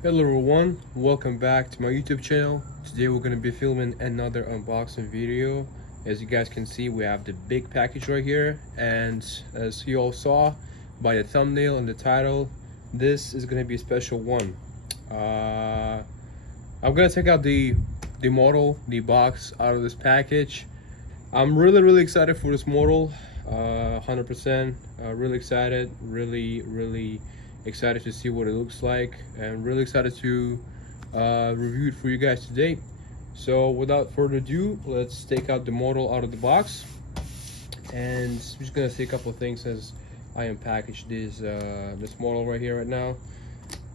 Hello everyone, welcome back to my YouTube channel. Today we're going to be filming another unboxing video. As you guys can see, we have the big package right here, and as you all saw by the thumbnail and the title, this is going to be a special one. I'm going to take out the model, the box out of this package. I'm really excited for this model, 100%. Really excited, really excited to see what it looks like, and really excited to review it for you guys today. So without further ado, let's take out the model out of the box, and I'm just gonna say a couple of things as I unpackage this model right here right now.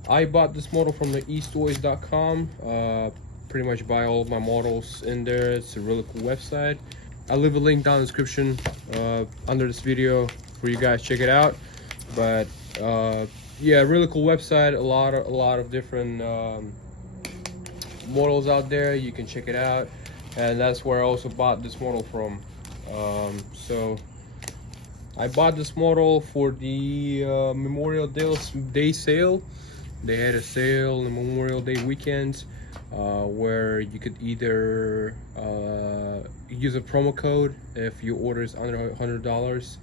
I bought this model from the easttoys.com. Pretty much buy all of my models in there. It's a really cool website. I'll leave a link down in the description under this video for you guys check it out. But yeah, really cool website. A lot of different models out there. You can check it out, and that's where I also bought this model from. So I bought this model for the Memorial Day sale. They had a sale on the Memorial Day weekend where you could either use a promo code if your order is under $100,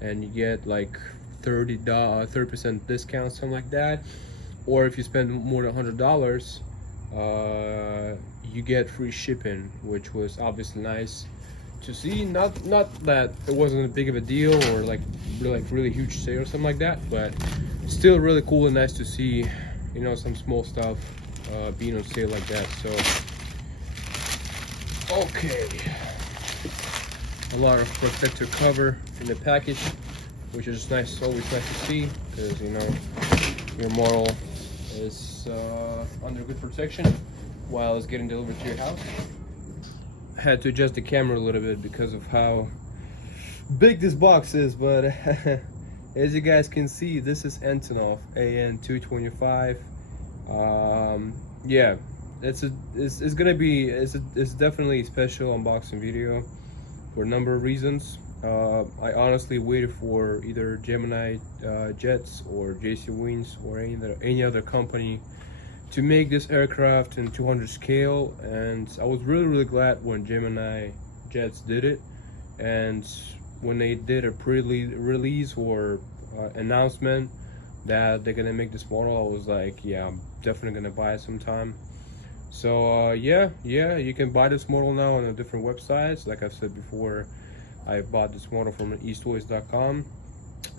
and you get like 30% discount, something like that. Or if you spend more than $100, you get free shipping, which was obviously nice to see. Not that it wasn't a big of a deal or like really huge sale or something like that, but still really cool and nice to see, you know, some small stuff being on sale like that. So okay, a lot of protector cover in the package, which is nice. Always nice to see, because you know your model is under good protection while it's getting delivered to your house. I had to adjust the camera a little bit because of how big this box is, but as you guys can see, this is Antonov AN225. Yeah, it's definitely a special unboxing video for a number of reasons. I honestly waited for either Gemini jets or JC Wings or any other company to make this aircraft in 200 scale, and I was really glad when Gemini jets did it. And when they did a pre-release or announcement that they're gonna make this model, I was like, yeah, I'm definitely gonna buy it sometime. So yeah, you can buy this model now on the different websites. Like I've said before, I bought this model from easttoys.com.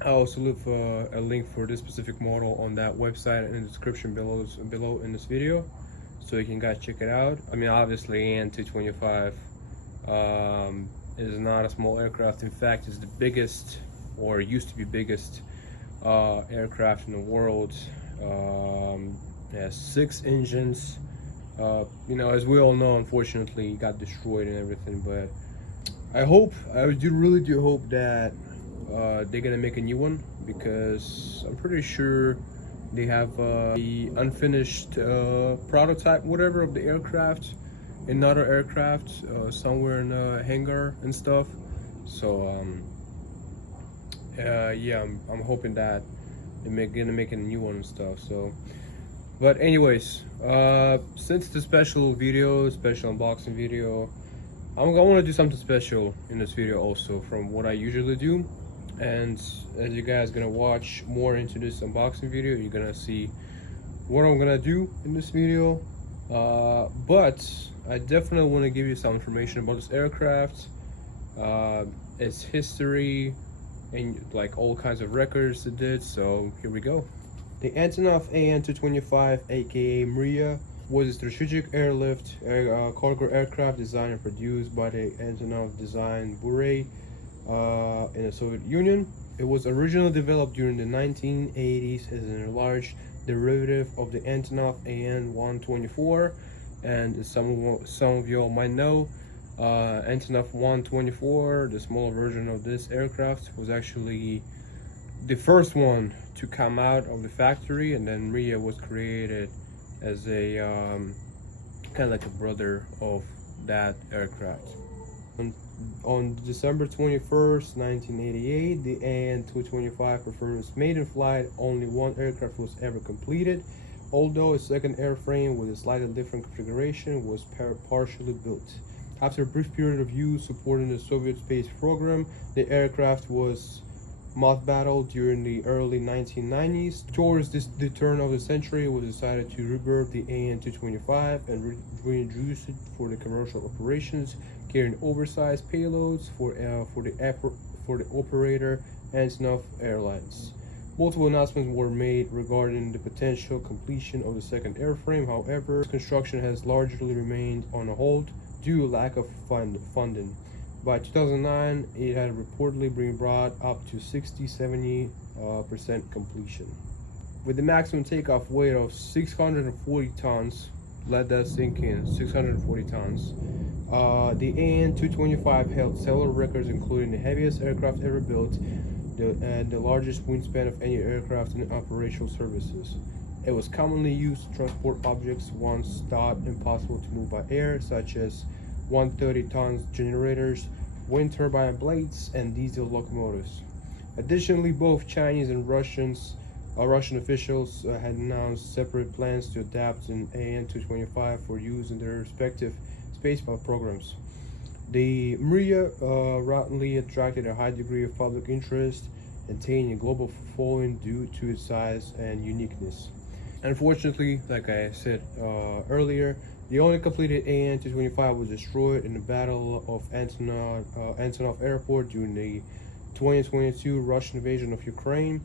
I'll also leave a link for this specific model on that website in the description below in this video, so you can guys check it out. I mean, obviously AN225 is not a small aircraft. In fact, it's the biggest, or used to be biggest, aircraft in the world. It has 6 engines. You know, as we all know, unfortunately, it got destroyed and everything, but I really do hope that they're gonna make a new one, because I'm pretty sure they have the unfinished prototype, whatever, of the aircraft, another aircraft somewhere in a hangar and stuff. So yeah, I'm hoping that they're gonna make a new one and stuff. So, but anyways, since the special unboxing video, I want to do something special in this video also from what I usually do. And as you guys gonna watch more into this unboxing video, you're gonna see what I'm gonna do in this video. But I definitely want to give you some information about this aircraft, its history, and like all kinds of records it did. So here we go. The Antonov AN225, aka Mria, was a strategic airlift cargo aircraft designed and produced by the Antonov Design Bureau in the Soviet Union. It was originally developed during the 1980s as a large derivative of the Antonov AN-124, and as some of y'all might know, Antonov 124, the smaller version of this aircraft, was actually the first one to come out of the factory, and then Mria was created as a kind of like a brother of that aircraft. On December 21st, 1988, the AN-225 performed its maiden flight. Only one aircraft was ever completed, although a second airframe with a slightly different configuration was partially built. After a brief period of use supporting the Soviet space program, the aircraft was mothballed during the early 1990s. Towards the turn of the century, it was decided to rebirth the AN-225 and reintroduce it for the commercial operations, carrying oversized payloads for the operator Antonov Airlines. Multiple announcements were made regarding the potential completion of the second airframe. However, construction has largely remained on hold due to lack of funding. By 2009, it had reportedly been brought up to 60-70% completion. With the maximum takeoff weight of 640 tons, let that sink in, 640 tons, the AN-225 held several records, including the heaviest aircraft ever built and the largest wingspan of any aircraft in operational services. It was commonly used to transport objects once thought impossible to move by air, such as 130-ton generators, wind turbine blades, and diesel locomotives. Additionally, both Chinese and Russian officials had announced separate plans to adapt an AN-225 for use in their respective space programs. The Mria rapidly attracted a high degree of public interest, attaining a global following due to its size and uniqueness. Unfortunately, like I said earlier, the only completed AN-225 was destroyed in the Battle of Antonov Airport during the 2022 Russian invasion of Ukraine.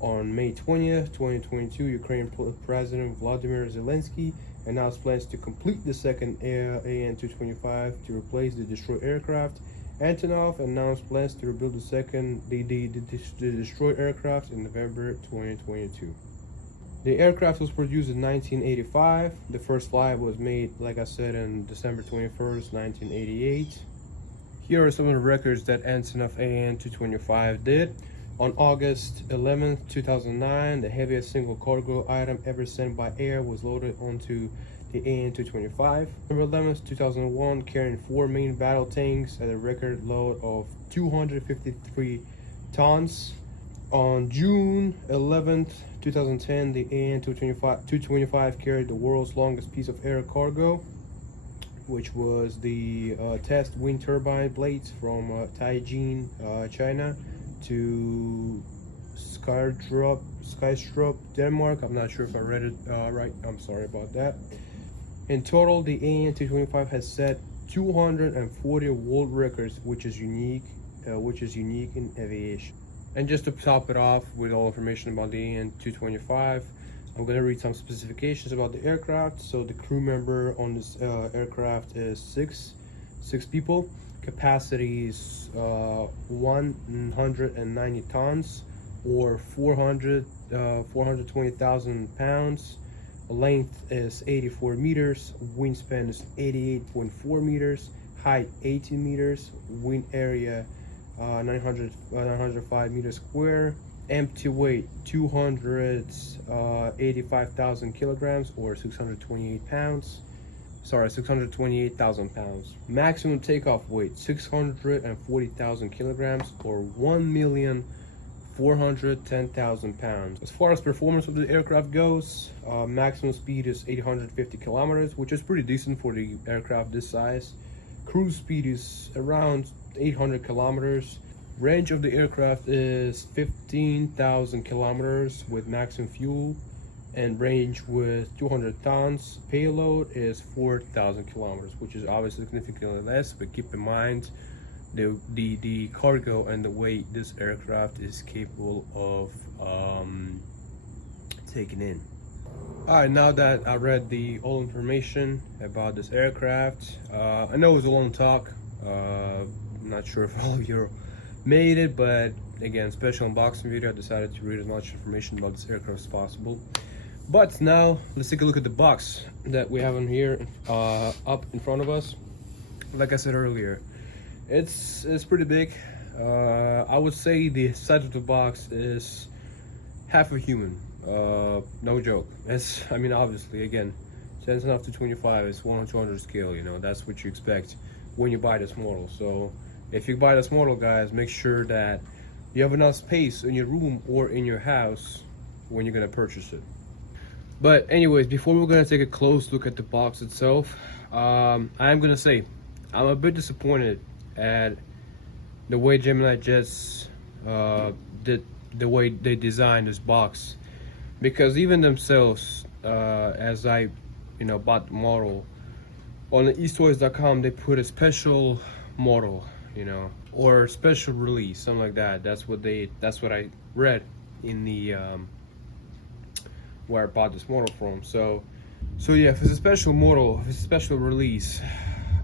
On May 20th, 2022, Ukrainian President Vladimir Zelensky announced plans to complete the second AN-225 to replace the destroyed aircraft. Antonov announced plans to rebuild the destroyed aircraft in November 2022. The aircraft was produced in 1985. The first flight was made, like I said, on December 21st, 1988. Here are some of the records that Antonov AN-225 did. On August 11, 2009, the heaviest single cargo item ever sent by air was loaded onto the AN-225. November 11, 2001, carrying 4 main battle tanks at a record load of 253 tons. On June 11, 2010, the AN-225 carried the world's longest piece of air cargo, which was the test wind turbine blades from Tianjin, China, to Skystrup, Denmark. I'm not sure if I read it right. I'm sorry about that. In total, the AN-225 has set 240 world records, which is unique in aviation. And just to top it off with all information about the AN-225, I'm going to read some specifications about the aircraft. So the crew member on this aircraft is six people. Capacity is 190 tons or 420,000 pounds. Length is 84 meters. Wingspan is 88.4 meters. Height 18 meters. Wind area 905 meters square. Empty weight 285,000 kilograms or 628 pounds. 628,000 pounds. Maximum takeoff weight 640,000 kilograms or 1,410,000 pounds. As far as performance of the aircraft goes, maximum speed is 850 kilometers, which is pretty decent for the aircraft this size. Cruise speed is around 800 kilometers. Range of the aircraft is 15,000 kilometers with maximum fuel, and range with 200 tons. Payload is 4,000 kilometers, which is obviously significantly less, but keep in mind the cargo and the weight this aircraft is capable of taking in. All right, now that I read all information about this aircraft, I know it was a long talk. I'm not sure if all of you made it, but again, special unboxing video. I decided to read as much information about this aircraft as possible. But now let's take a look at the box that we have on here up in front of us. Like I said earlier, it's pretty big. I would say the size of the box is half a human. No joke. I mean, obviously, again, since enough to 25, it's 1/200 scale. You know, that's what you expect when you buy this model. So if you buy this model, guys, make sure that you have enough space in your room or in your house when you're gonna purchase it. But anyways, before we're gonna take a close look at the box itself, I'm gonna say I'm a bit disappointed at the way Gemini Jets did the way they designed this box, because even themselves, as I bought the model on the easttoys.com, they put a special model, or special release, something like that. That's what I read in the where I bought this model from. So yeah, if it's a special model, if it's a special release,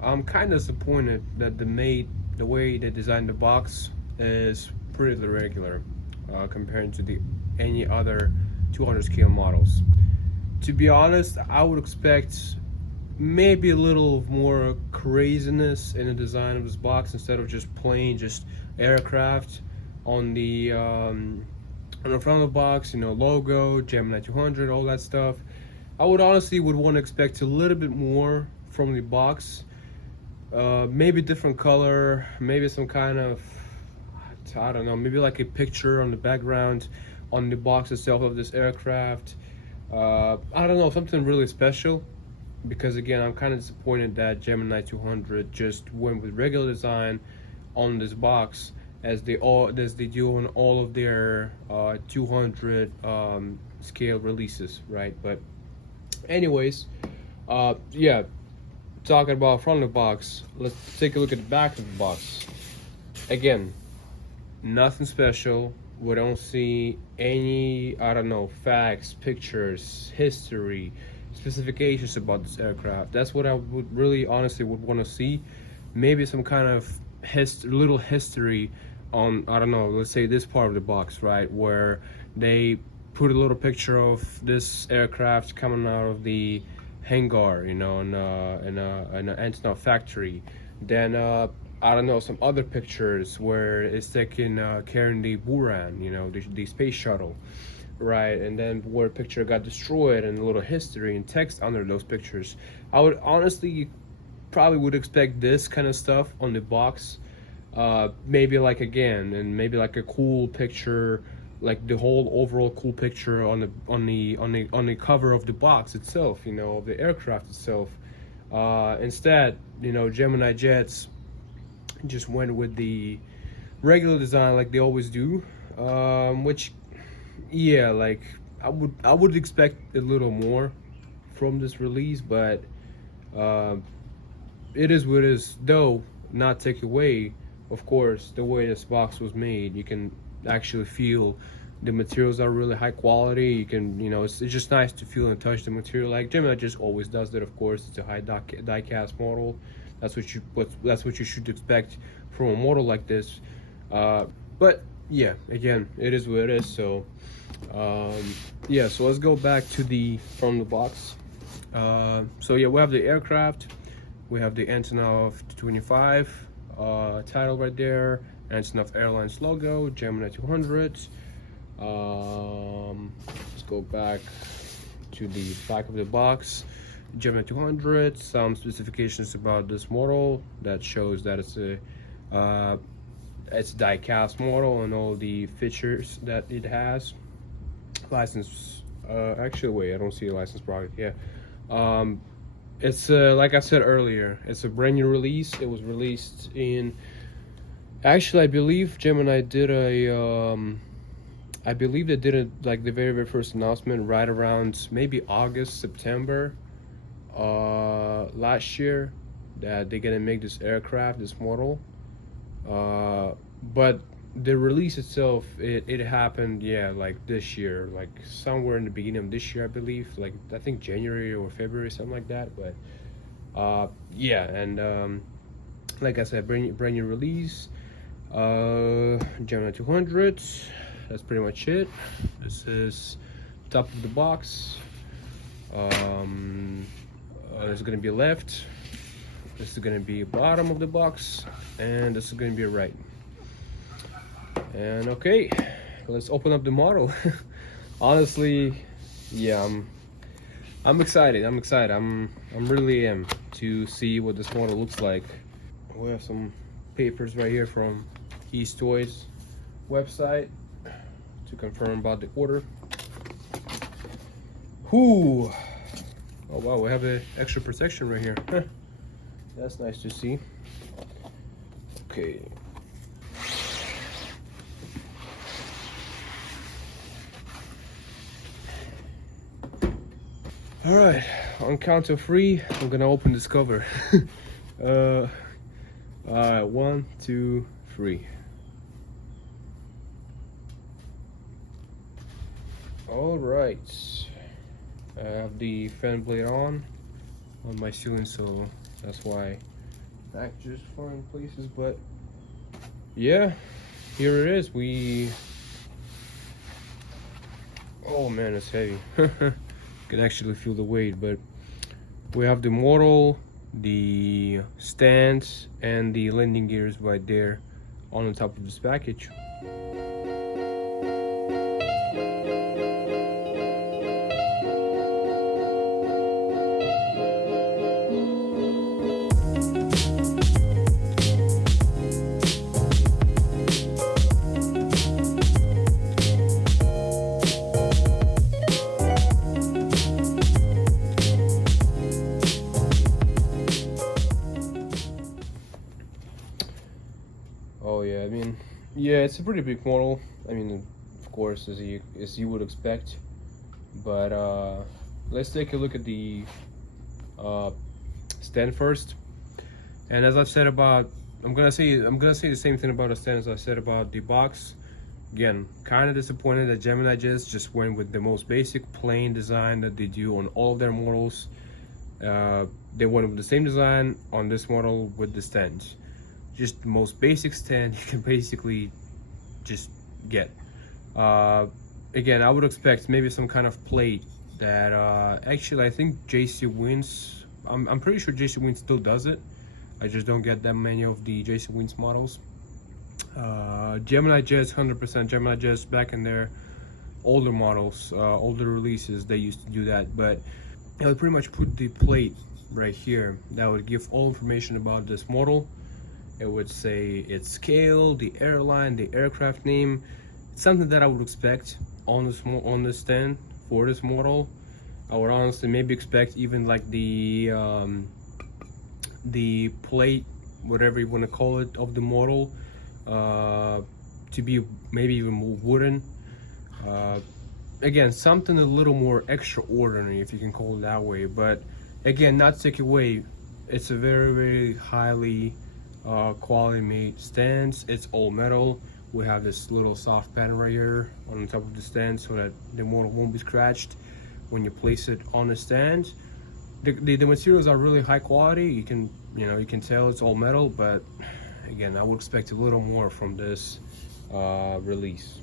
I'm kind of disappointed that the way they designed the box is pretty irregular compared to any other 200 scale models. To be honest, I would expect maybe a little more craziness in the design of this box, instead of just plain aircraft on the front of the box, logo, Gemini 200, all that stuff. I would honestly want to expect a little bit more from the box. Maybe different color, maybe some kind of, I don't know, maybe like a picture on the background on the box itself of this aircraft. I don't know, something really special, because again, I'm kind of disappointed that Gemini 200 just went with regular design on this box, as they do on all of their 200 scale releases, right? But anyways, yeah, talking about front of the box, let's take a look at the back of the box. Again, nothing special. We don't see any, I don't know, facts, pictures, history, specifications about this aircraft. That's what I would really honestly would want to see. Maybe some kind of little history on, I don't know, let's say this part of the box, right, where they put a little picture of this aircraft coming out of the hangar, in an Antonov factory. Then I don't know, some other pictures where it's taking carrying the Buran, the space shuttle, right? And then where a picture got destroyed, and a little history and text under those pictures. I would honestly probably would expect this kind of stuff on the box. Maybe like a cool picture, like the whole overall cool picture on the cover of the box itself, of the aircraft itself. Instead, Gemini Jets just went with the regular design like they always do, which, yeah, like I would expect a little more from this release, but it is what it is. Though not take away, of course, the way this box was made. You can actually feel the materials are really high quality. You can, it's just nice to feel and touch the material. Like Gemini just always does that. Of course, it's a high die cast model. That's what you should expect from a model like this. But yeah, again, it is what it is. So yeah, so let's go back to from the box. So yeah, we have the aircraft, we have the Antonov 25 title right there, Antonov Airlines logo, Gemini 200. Let's go back to the back of the box. Gemini 200, some specifications about this model that shows that it's a die cast model and all the features that it has. License, actually wait, I don't see a license product. Yeah, it's like I said earlier, it's a brand new release. It was released in, actually I believe Gemini did I believe they did it like the very first announcement right around maybe August, September last year, that they're gonna make this aircraft, this model. But the release itself, it happened, yeah, like this year, like somewhere in the beginning of this year, I believe, like I think January or February, something like that. But yeah, and like I said, brand new release. Gemini 200, that's pretty much it. This is top of the box. There's gonna be a left, this is gonna be bottom of the box, and this is gonna be a right. And okay, let's open up the model. Honestly, yeah, I'm excited. I'm really am to see what this model looks like. We have some papers right here from East Toys website to confirm about the order. Whoo! Oh wow, we have an extra protection right here. Huh. That's nice to see. Okay. All right, on count of 3, I'm gonna open this cover. All right, 1, 2, 3. All right, I have the fan blade on my ceiling, so that's why back just far in places. But yeah, here it is. Oh man, it's heavy. Can actually feel the weight, but we have the model, the stands, and the landing gears right there on the top of this package. Oh yeah, I mean, yeah, it's a pretty big model. I mean, of course, as you would expect. But let's take a look at the stand first. And as I've said about, I'm gonna say the same thing about the stand as I said about the box. Again, kind of disappointed that Gemini just went with the most basic plain design that they do on all of their models. They went with the same design on this model with the stands. Just the most basic stand you can basically just get. Again, I would expect maybe some kind of plate that actually I think JC Wins, I'm pretty sure JC Wins still does it. I just don't get that many of the JC Wins models. Gemini Jets, 100% Gemini Jets back in their older models, older releases, they used to do that. But I would pretty much put the plate right here that would give all information about this model. It would say its scale, the airline, the aircraft name. It's something that I would expect on this stand for this model. I would honestly maybe expect even like the plate, whatever you want to call it, of the model to be maybe even more wooden. Again, something a little more extraordinary, if you can call it that way. But again, not to take away, it's a very, very highly quality made stands. It's all metal. We have this little soft pattern right here on the top of the stand so that the model won't be scratched when you place it on the stand. The materials are really high quality. You can tell it's all metal, but again, I would expect a little more from this release.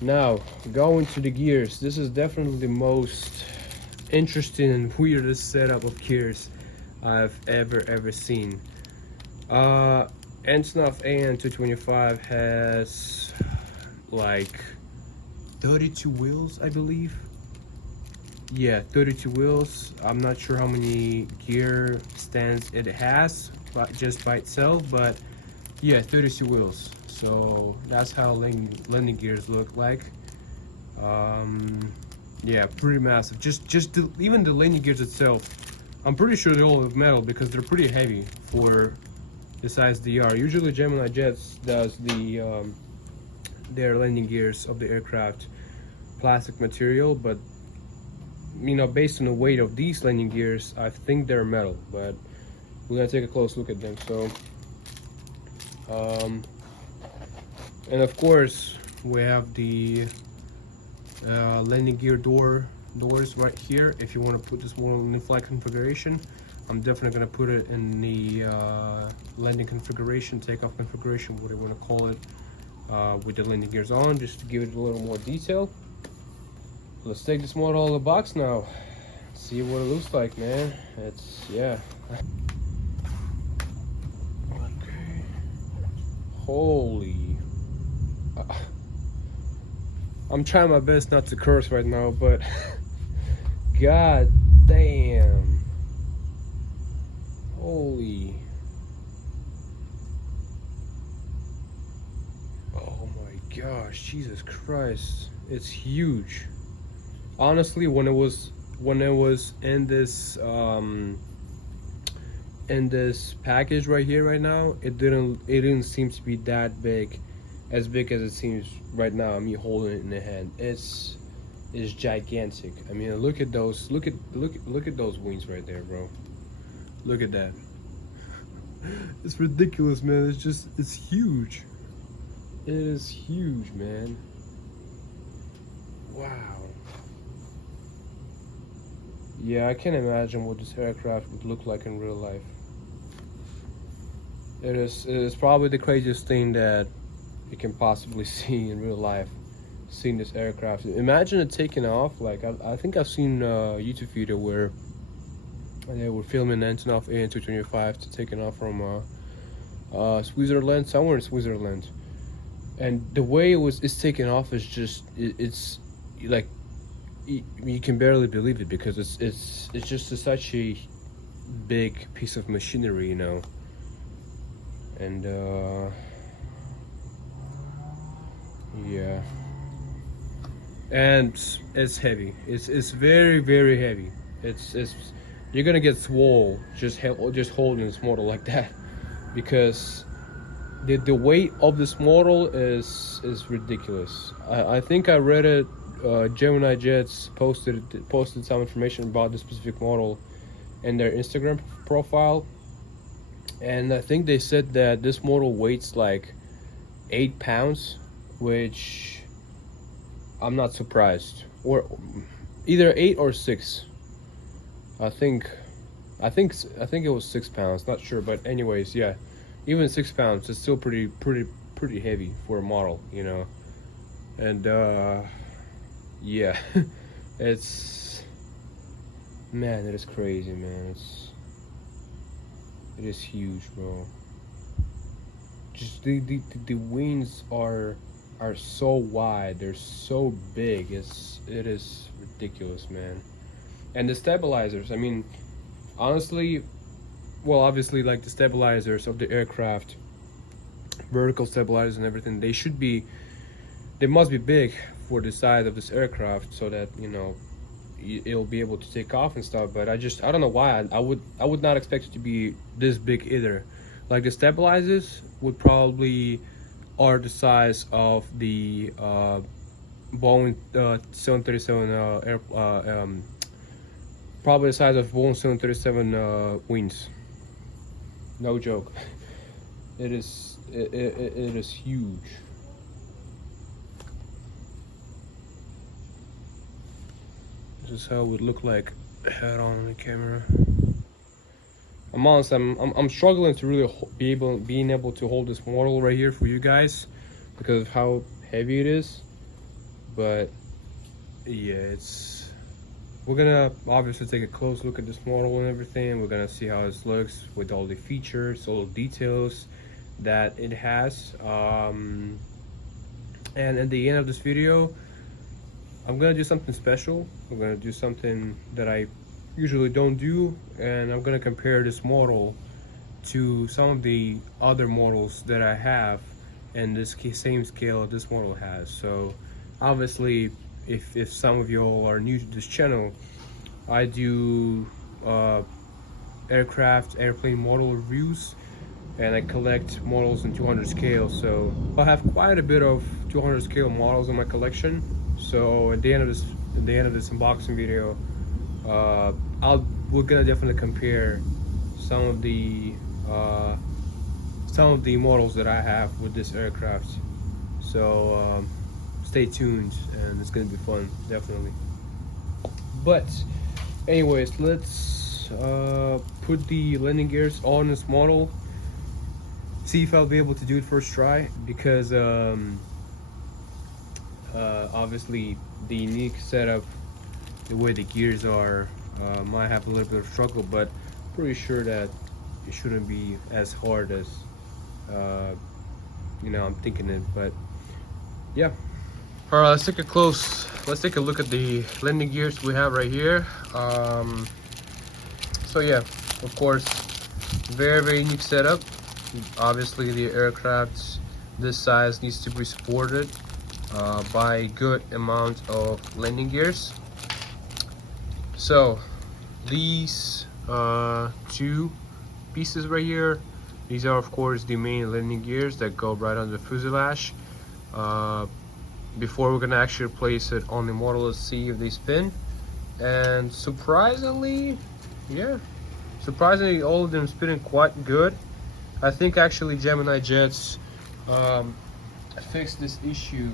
Now, going to the gears. This is definitely the most interesting and weirdest setup of gears I've ever seen. Antonov AN225 has like 32 wheels, I believe. Yeah, 32 wheels. I'm not sure how many gear stands it has, but just by itself, but yeah, 32 wheels. So that's how landing gears look like. Yeah, pretty massive. Even the landing gears itself, I'm pretty sure they're all of metal because they're pretty heavy for the size they are. Usually Gemini Jets does their landing gears of the aircraft plastic material, but based on the weight of these landing gears, I think they're metal. But we're gonna take a close look at them. So and of course we have the landing gear doors right here. If you want to put this model in the flight configuration, I'm definitely going to put it in the landing configuration, takeoff configuration, whatever you want to call it, with the landing gears on, just to give it a little more detail. Let's take this model out of the box now, see what it looks like, man. Yeah. Okay. Holy. I'm trying my best not to curse right now, but god damn. Holy. Oh my gosh, Jesus Christ. It's huge. honestly, when it was in this package right here right now, it didn't seem to be that big, as big as it seems right now. Me holding it in the hand, it's gigantic. I mean, look at those, look at those wings right there, bro. Look at that. It's ridiculous, man. It's huge. It is huge, man. Wow. Yeah, I can't imagine what this aircraft would look like in real life. It is probably the craziest thing that you can possibly see in real life. Seeing this aircraft. Imagine it taking off. Like I think I've seen a YouTube video where they were filming Antonov AN225 to taking off from Switzerland, somewhere in Switzerland, and the way it's taking off is just it's like you can barely believe it, because it's just such a big piece of machinery, you know. And yeah, and it's heavy. It's very, very heavy. It's you're gonna get swole just holding this model like that, because the weight of this model is ridiculous. I think I read it. Gemini Jets posted some information about this specific model in their Instagram profile, and I think they said that this model weighs like 8 pounds, which I'm not surprised, or either 8 or 6. I think it was 6 pounds, not sure, but anyways, yeah, even 6 pounds is still pretty heavy for a model, you know. And yeah, it's, man, it is crazy, man. It is huge, bro. Just the wings are so wide, they're so big. It is ridiculous, man. And the stabilizers, I mean, honestly, well, obviously, like the stabilizers of the aircraft, vertical stabilizers and everything, they must be big for the size of this aircraft, so that, you know, it'll be able to take off and stuff. But I don't know why I would not expect it to be this big either. Like the stabilizers would probably are the size of the Boeing 737 probably the size of Boeing 737 wings. No joke. It is huge. This is how it would look like head on the camera. I'm honest, I'm struggling to really being able to hold this model right here for you guys, because of how heavy it is. But yeah, we're gonna obviously take a close look at this model and everything. We're gonna see how this looks with all the features, all the details that it has. And at the end of this video, I'm gonna do something special. I'm gonna do something that I usually don't do, and I'm gonna compare this model to some of the other models that I have in this same scale this model has. So obviously, if some of you all are new to this channel, I do airplane model reviews, and I collect models in 200 scale. So I have quite a bit of 200 scale models in my collection. So at the end of this unboxing video, we're gonna definitely compare some of the models that I have with this aircraft. So stay tuned, and it's gonna be fun, definitely. But anyways, let's put the landing gears on this model, see if I'll be able to do it first try, because obviously the unique setup, the way the gears are, might have a little bit of struggle, but pretty sure that it shouldn't be as hard as you know, I'm thinking it. But yeah, all right, let's take a look at the landing gears we have right here. So yeah, of course, very unique setup. Obviously the aircraft this size needs to be supported by a good amount of landing gears. So these two pieces right here, these are of course the main landing gears that go right on the fuselage. Before we're gonna actually place it on the model, let's see if they spin. And surprisingly, yeah, surprisingly all of them spinning quite good. I think actually Gemini jets fixed this issue,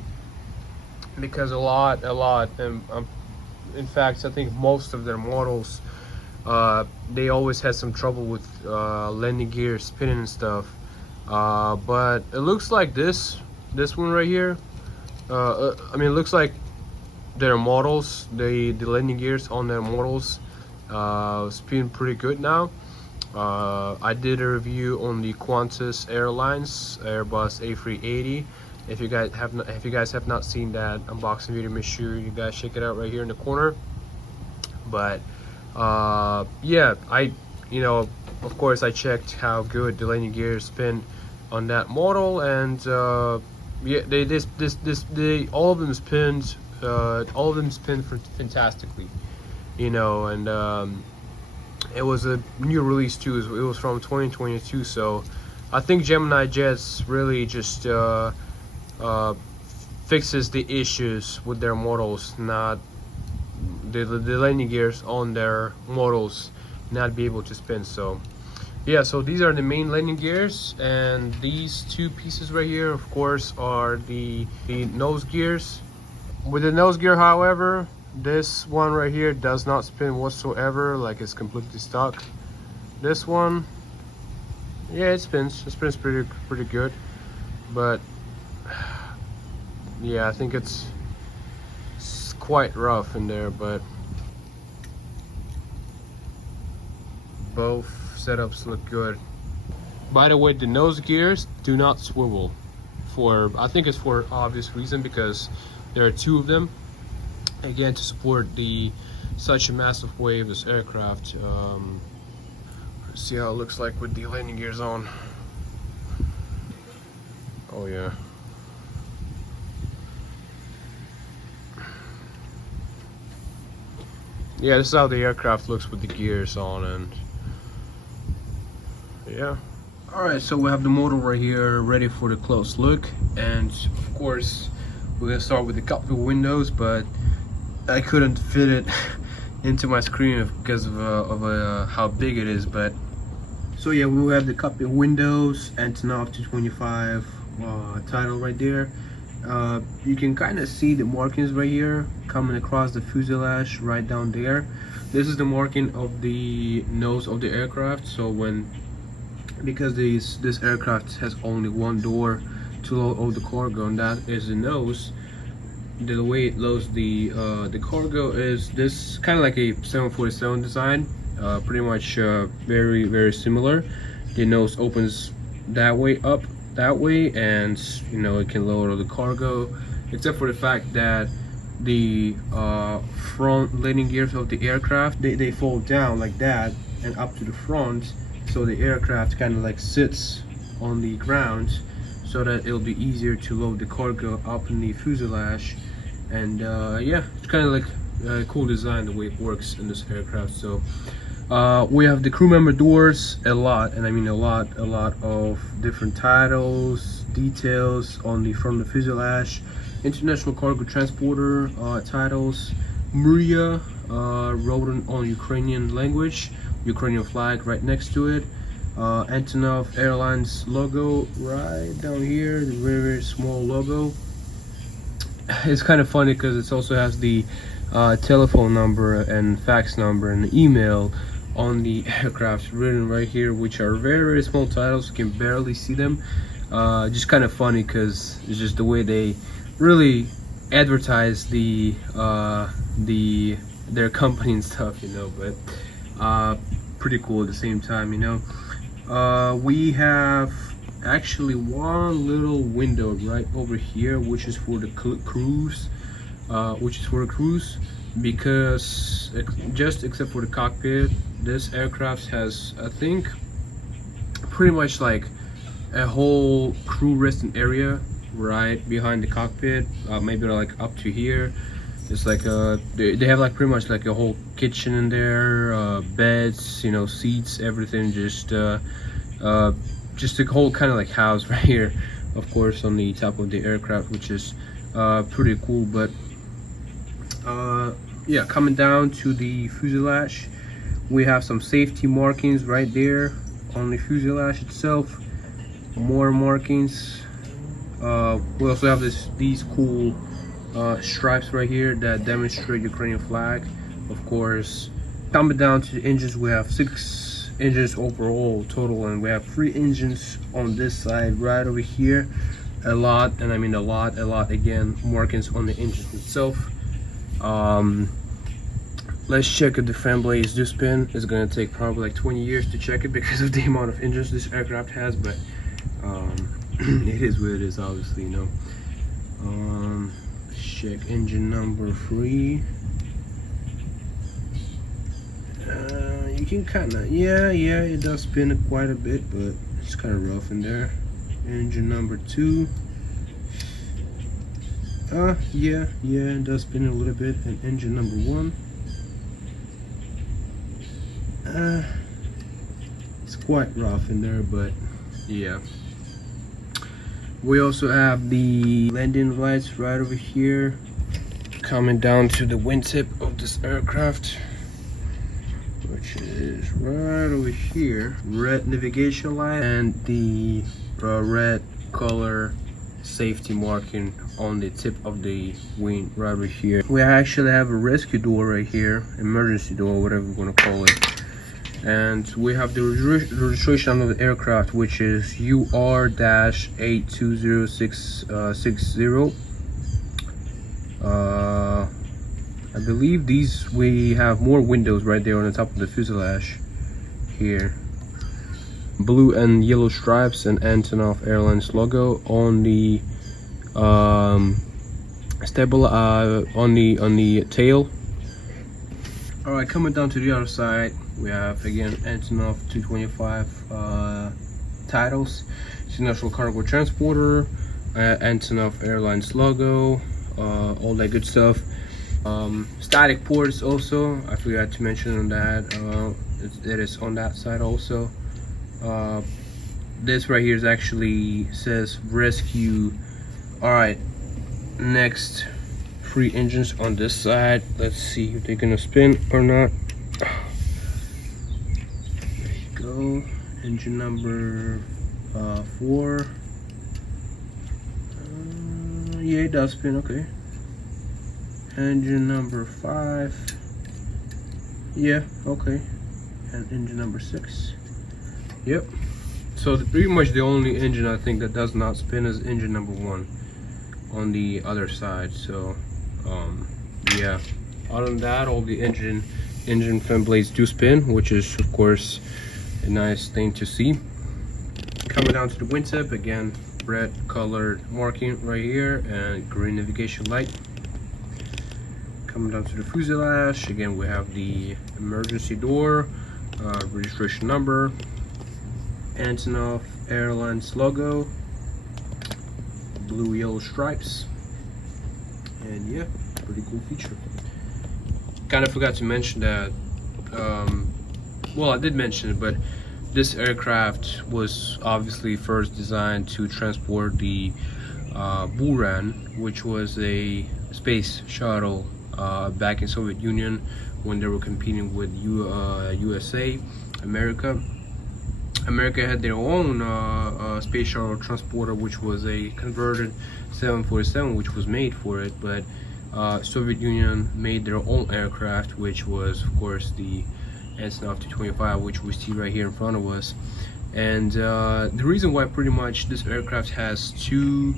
because a lot and in fact I think most of their models, they always had some trouble with landing gear spinning and stuff, but it looks like this one right here, I mean, it looks like their models, the landing gears on their models spin pretty good now. I did a review on the Qantas Airlines Airbus A380. If you guys have not seen that unboxing video, make sure you guys check it out right here in the corner. But yeah, of course I checked how good the landing gears spin on that model, and yeah, all of them spinned fantastically, and it was a new release too. It was from 2022, so I think Gemini Jets really just fixes the issues with their models, not the landing gears on their models not be able to spin. So yeah, so these are the main landing gears, and these two pieces right here of course are the nose gears. With the nose gear, however, this one right here does not spin whatsoever, like it's completely stuck. This one, yeah, it spins pretty good, but yeah, I think it's quite rough in there. But both setups look good. By the way, the nose gears do not swivel, I think it's for obvious reason, because there are two of them, again, to support such a massive weight of this aircraft. Let's see how it looks like with the landing gears on. Oh yeah. Yeah, this is how the aircraft looks with the gears on, and yeah. Alright, so we have the motor right here ready for the close look, and of course we're gonna start with the cockpit windows, but I couldn't fit it into my screen because of how big it is. But so yeah, we will have the cockpit windows, Antonov 225 title right there. You can kind of see the markings right here coming across the fuselage right down there. This is the marking of the nose of the aircraft. So because this aircraft has only one door to load all the cargo, and that is the nose, the way it loads the cargo is this, kind of like a 747 design, pretty much very similar. The nose opens that way, up that way, and it can load all the cargo, except for the fact that the front landing gears of the aircraft, they fold down like that and up to the front, so the aircraft kind of like sits on the ground, so that it'll be easier to load the cargo up in the fuselage. And yeah, it's kind of like a cool design the way it works in this aircraft. So we have the crew member doors, a lot, and I mean a lot of different titles, details on the front of the fuselage. International cargo transporter titles, Mria wrote on Ukrainian language, Ukrainian flag right next to it. Antonov Airlines logo right down here, the very small logo. It's kind of funny because it also has the telephone number and fax number and email on the aircraft written right here, which are very small titles. You can barely see them. Just kind of funny because it's just the way they really advertise their company and stuff, but pretty cool at the same time. We have actually one little window right over here, which is for the cruise, because except for the cockpit, this aircraft has, I think, pretty much like a whole crew resting area right behind the cockpit, maybe like up to here. It's like they have like pretty much like a whole kitchen in there, beds, you know, seats, everything, just a whole kind of like house right here, of course, on the top of the aircraft, which is pretty cool. But yeah, coming down to the fuselage, we have some safety markings right there on the fuselage itself. More markings. We also have these cool stripes right here that demonstrate Ukrainian flag. Of course, coming down to the engines, we have 6 engines overall total, and we have 3 engines on this side right over here. A lot, and I mean a lot again, markings on the engine itself. Let's check if the fan blades do spin. It's gonna take probably like 20 years to check it because of the amount of engines this aircraft has, but it is what it is, obviously, you know. Let's check engine number 3. You can kind of, yeah, it does spin quite a bit, but it's kind of rough in there. Engine number 2. Yeah, it does spin a little bit. And engine number 1. It's quite rough in there, but yeah. We also have the landing lights right over here, coming down to the wingtip of this aircraft, which is right over here. Red navigation light and the red color safety marking on the tip of the wing right over here. We actually have a rescue door right here, emergency door, whatever you want to call it. And we have the registration of the aircraft, which is UR-820660. I believe we have more windows right there on the top of the fuselage here. Blue and yellow stripes and Antonov Airlines logo on the on the tail. All right, coming down to the other side, we have again Antonov 225 titles, International Cargo Transporter, Antonov Airlines logo, all that good stuff. Static ports also, I forgot to mention on that. It is on that side also. This right here is actually says rescue. All right, next, 3 engines on this side. Let's see if they're gonna spin or not. There you go. Engine number 4. Yeah, it does spin. Okay. Engine number 5. Yeah, okay. And engine number 6. Yep. So pretty much the only engine I think that does not spin is engine number 1 on the other side. So yeah, other than that, all the engine fan blades do spin, which is of course a nice thing to see. Coming down to the wingtip, again, red colored marking right here and green navigation light. Coming down to the fuselage, again we have the emergency door, registration number, Antonov Airlines logo, blue yellow stripes, and yeah, pretty cool feature. Kind of forgot to mention that, well, I did mention it, but this aircraft was obviously first designed to transport the Buran, which was a space shuttle back in Soviet Union when they were competing with USA, America. America had their own space shuttle transporter, which was a converted 747, which was made for it, but Soviet Union made their own aircraft, which was of course the Antonov 225, which we see right here in front of us. And the reason why pretty much this aircraft has 2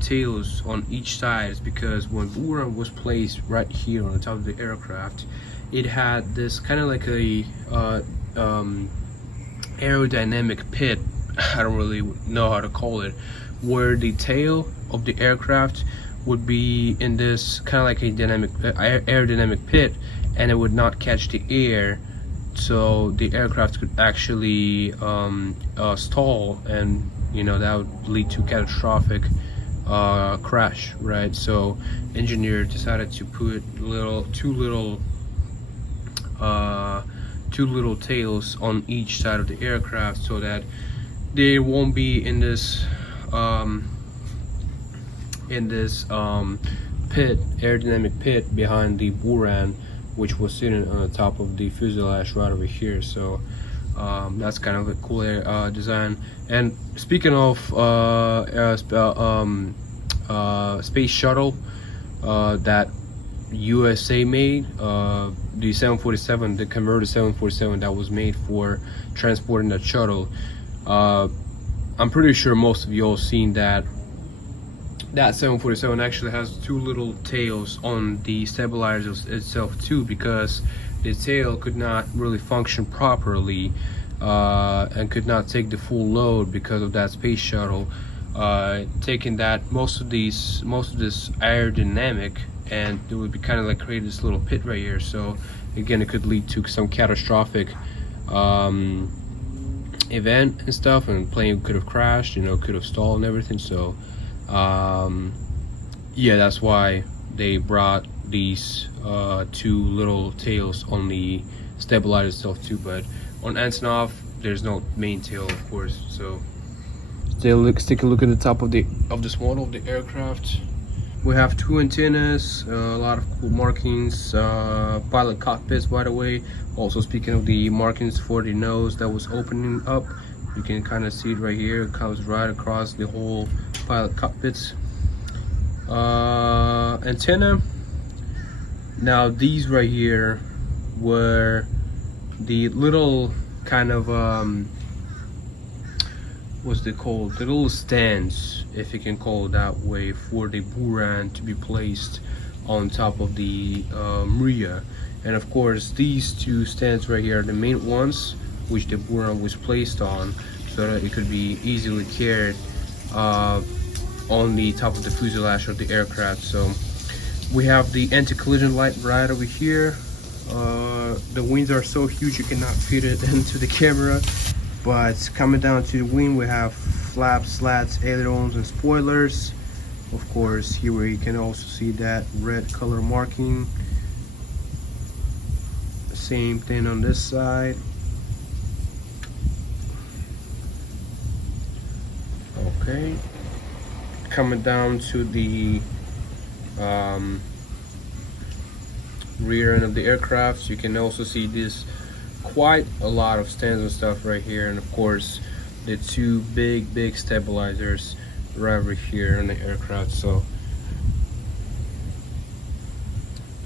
tails on each side is because when Buran was placed right here on the top of the aircraft, it had this kind of like a aerodynamic pit, I don't really know how to call it, where the tail of the aircraft would be in this kind of like a aerodynamic pit, and it would not catch the air, so the aircraft could actually stall, and you know that would lead to catastrophic crash, right? So engineer decided to put two little tails on each side of the aircraft so that they won't be in this pit, aerodynamic pit behind the Buran, which was sitting on the top of the fuselage right over here. So that's kind of a cool design. And speaking of space shuttle that USA made, the 747, the converted 747 that was made for transporting that shuttle, I'm pretty sure most of y'all seen that 747 actually has two little tails on the stabilizer itself too, because the tail could not really function properly and could not take the full load because of that space shuttle taking that most of this aerodynamic, and it would be kind of like create this little pit right here. So again, it could lead to some catastrophic event and stuff, and plane could have crashed, you know, could have stalled and everything. So yeah, that's why they brought these two little tails on the stabilizer itself too. But on Antonov, there's no main tail, of course. So take a look at the top of this model of the aircraft. We have two antennas, a lot of cool markings, pilot cockpits, by the way. Also, speaking of the markings for the nose that was opening up, you can kind of see it right here. It comes right across the whole pilot cockpits. Antenna. Now these right here were the little kind of what's they called, the little stands, if you can call it that way, for the Buran to be placed on top of the Mria. And of course, these two stands right here are the main ones which the Buran was placed on, so that it could be easily carried on the top of the fuselage of the aircraft. So we have the anti-collision light right over here. The wings are so huge you cannot fit it into the camera, but coming down to the wing, we have flaps, slats, ailerons, and spoilers. Of course, here where you can also see that red color marking. Same thing on this side. Okay, coming down to the rear end of the aircraft, you can also see this quite a lot of stands and stuff right here, and of course the two big stabilizers right over here on the aircraft. So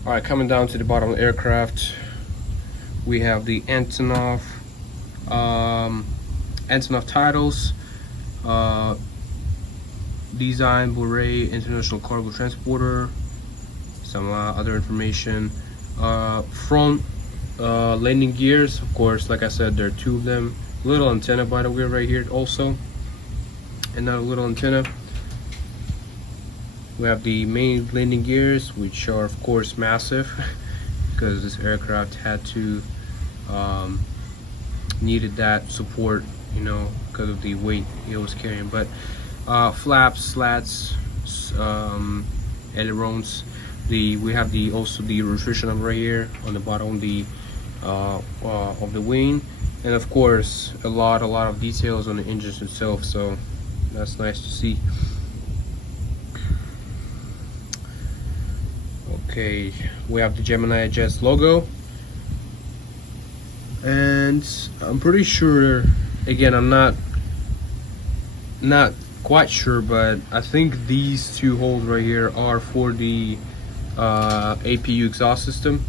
all right, coming down to the bottom of the aircraft, we have the Antonov titles, design Blu-ray International Cargo Transporter, some other information. Front landing gears, of course, like I said, there are two of them. Little antenna, by the way, right here also, another little antenna. We have the main landing gears, which are of course massive because this aircraft had to needed that support, you know, because of the weight it was carrying. But flaps, slats, ailerons. We have also the rotation arm right here on the bottom of the wing, and of course a lot of details on the engine itself. So that's nice to see. Okay, we have the Gemini Jets logo, and I'm pretty sure, again, I'm not quite sure, but I think these two holes right here are for the APU exhaust system.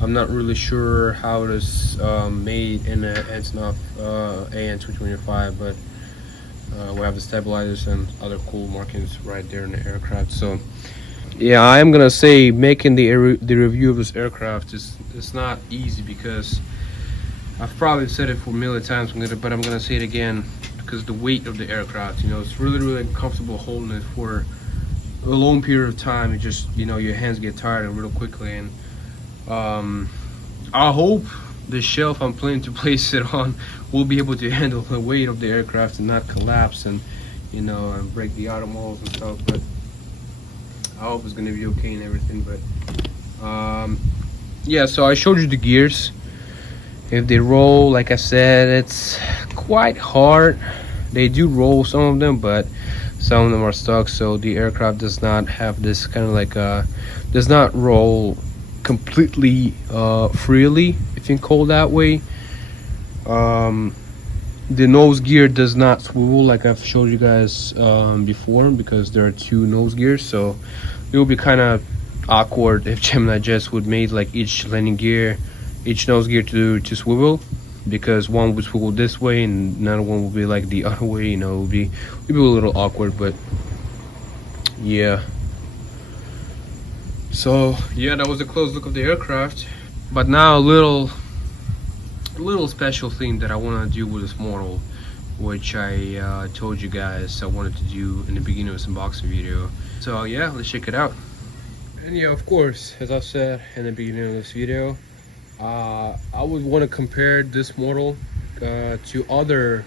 I'm not really sure how it is made in the Antonov AN225, but we have the stabilizers and other cool markings right there in the aircraft. So yeah, I am gonna say making the review of this aircraft is not easy, because I've probably said it for a million times, but I'm gonna say it again, because the weight of the aircraft, you know, it's really uncomfortable holding it for a long period of time. It just, you know, your hands get tired real quickly. And I hope the shelf I'm planning to place it on will be able to handle the weight of the aircraft and not collapse, and you know, and break the auto models and stuff. But I hope it's gonna be okay and everything. But yeah, so I showed you the gears. If they roll, like I said, it's quite hard. They do roll, some of them, but some of them are stuck, so the aircraft does not have this kind of like does not roll completely freely, if you can call it that way. The nose gear does not swivel like I've showed you guys before, because there are two nose gears, so it would be kind of awkward if Gemini Jets would make like each landing gear, each nose gear to swivel, because one would swivel this way and another one would be like the other way. You know, it would be a little awkward. But yeah, so yeah, that was a close look of the aircraft. But now a little special thing that I want to do with this model, which I told you guys I wanted to do in the beginning of this unboxing video. So yeah, let's check it out. And yeah, of course, as I said in the beginning of this video, I would want to compare this model to other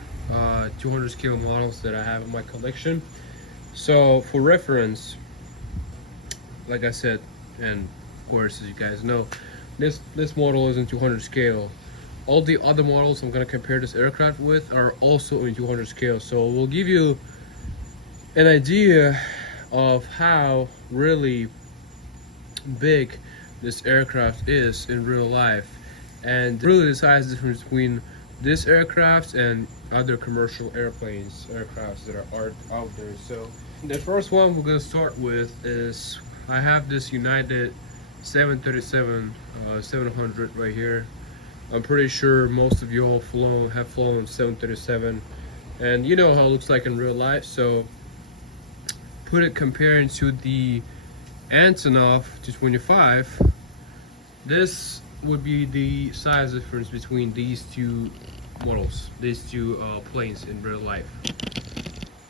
200 scale models that I have in my collection. So for reference, like I said, and of course, as you guys know, this model is in 200 scale. All the other models I'm going to compare this aircraft with are also in 200 scale. So we'll give you an idea of how really big this aircraft is in real life, and really the size difference between this aircraft and other commercial aircrafts that are out there. So the first one we're going to start with is, I have this United 737 700 right here. I'm pretty sure most of you all have flown 737, and you know how it looks like in real life. So put it comparing to the Antonov 225, this would be the size difference between these two models, these two planes in real life.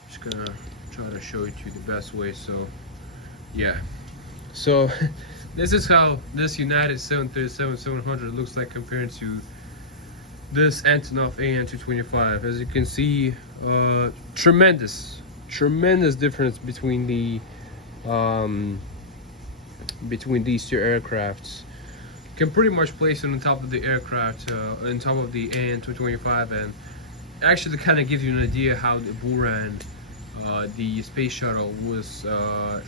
Just gonna try to show it to you the best way. So yeah, so this is how this United 737-700 looks like compared to this Antonov AN225. As you can see, tremendous difference between the between these two aircrafts. Can pretty much place it on top of the aircraft, on top of the AN225, and actually kind of gives you an idea how the Buran, the space shuttle, was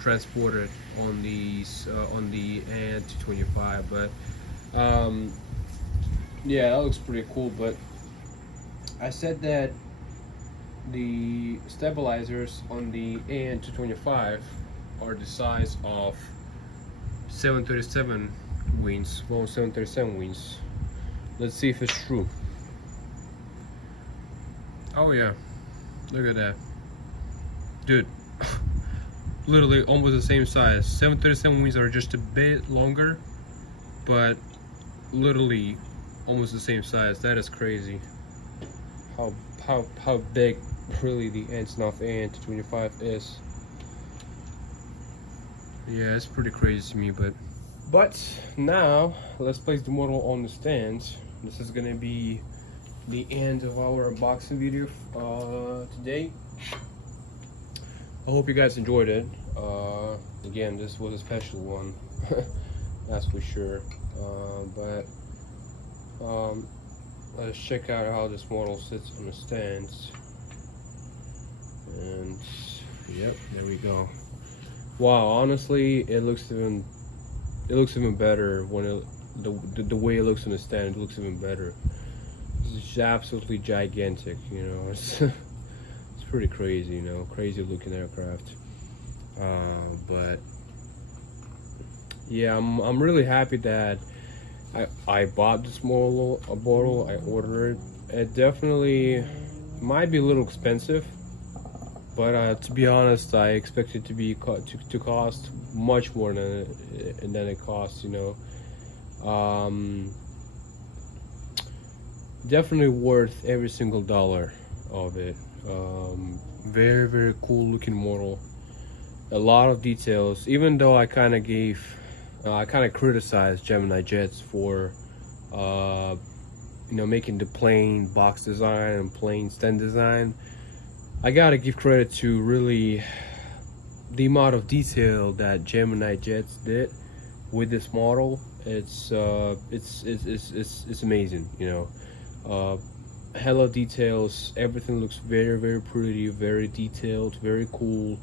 transported on these on the AN225. But yeah, that looks pretty cool. But I said that the stabilizers on the AN225 are the size of 737 wings, well, 737 wings. Let's see if it's true. Oh yeah, look at that, dude. Literally almost the same size. 737 wings are just a bit longer, but literally almost the same size. That is crazy. How big really the Antonov AN225 is. Yeah, it's pretty crazy to me. But now let's place the model on the stand. This is gonna be the end of our unboxing video today. I hope you guys enjoyed it. Again, this was a special one, that's for sure. But let's check out how this model sits on the stand. And yep, there we go. Wow, honestly, it looks even better when the way it looks on the stand. It looks even better. It's absolutely gigantic, you know. It's it's pretty crazy, you know, crazy looking aircraft. But yeah, I'm really happy that I bought this model. I ordered it. It definitely might be a little expensive, but to be honest, I expect it to be to cost much more than it costs, you know. Definitely worth every single dollar of it. Very cool looking model. A lot of details, even though I kind of criticized Gemini Jets for you know, making the plain box design and plain stand design. I gotta give credit to really the amount of detail that Gemini Jets did with this model. It's amazing, you know. Hella details. Everything looks very pretty, very detailed, very cool,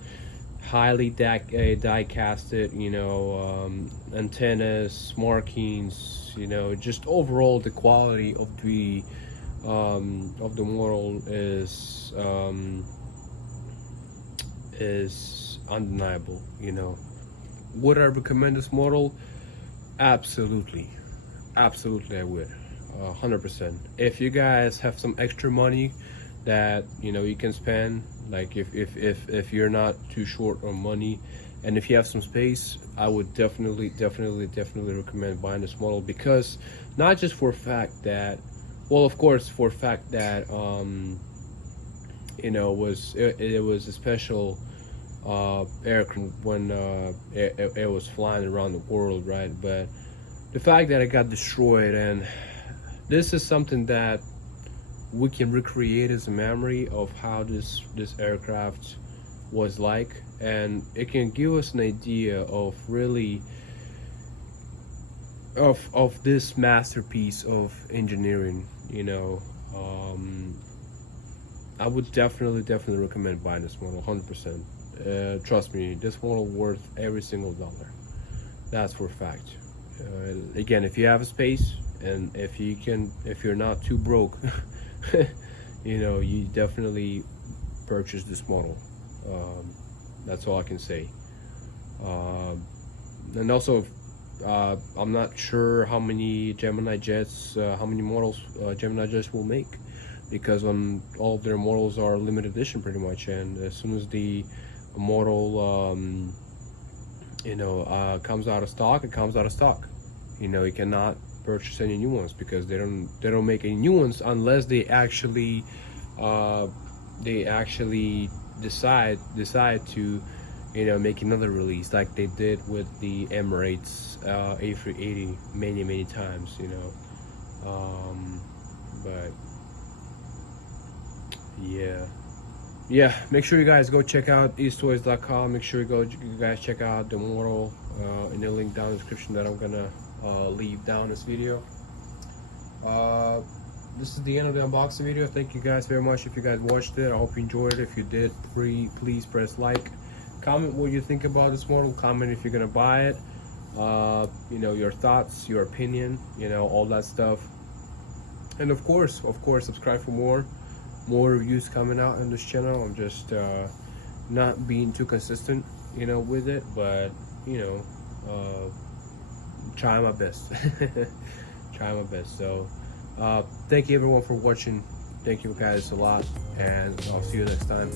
highly die casted, you know. Antennas, markings, you know, just overall the quality of the model is undeniable, you know. Would I recommend this model? Absolutely, absolutely I would. 100%. If you guys have some extra money that, you know, you can spend, like if you're not too short on money, and if you have some space, I would definitely recommend buying this model, because not just for a fact that, well, of course, for a fact that you know, it was a special aircraft when it was flying around the world, right? But the fact that it got destroyed, and this is something that we can recreate as a memory of how this aircraft was like, and it can give us an idea of really of this masterpiece of engineering, you know. I would definitely recommend buying this model, 100%. Trust me, this model worth every single dollar. That's for a fact. Again, if you have a space, and if you're not too broke, you know, you definitely purchase this model. That's all I can say. And also, I'm not sure how many Gemini jets, how many models Gemini jets will make, because all of their models are limited edition pretty much, and as soon as the model you know, comes out of stock, it comes out of stock. You know, you cannot purchase any new ones, because they don't make any new ones unless they actually decide to, you know, make another release, like they did with the Emirates A380 many times, you know. But yeah, make sure you guys go check out easttoys.com. Make sure you guys check out the model in the link down in the description that I'm gonna leave down this video. This is the end of the unboxing video. Thank you guys very much if you guys watched it. I hope you enjoyed it. If you did, please press like, comment what you think about this model, comment if you're gonna buy it, you know, your thoughts, your opinion, you know, all that stuff. And of course subscribe for more reviews coming out on this channel. I'm just not being too consistent, you know, with it, but you know, try my best. Try my best. So thank you everyone for watching. Thank you guys a lot, and I'll see you next time.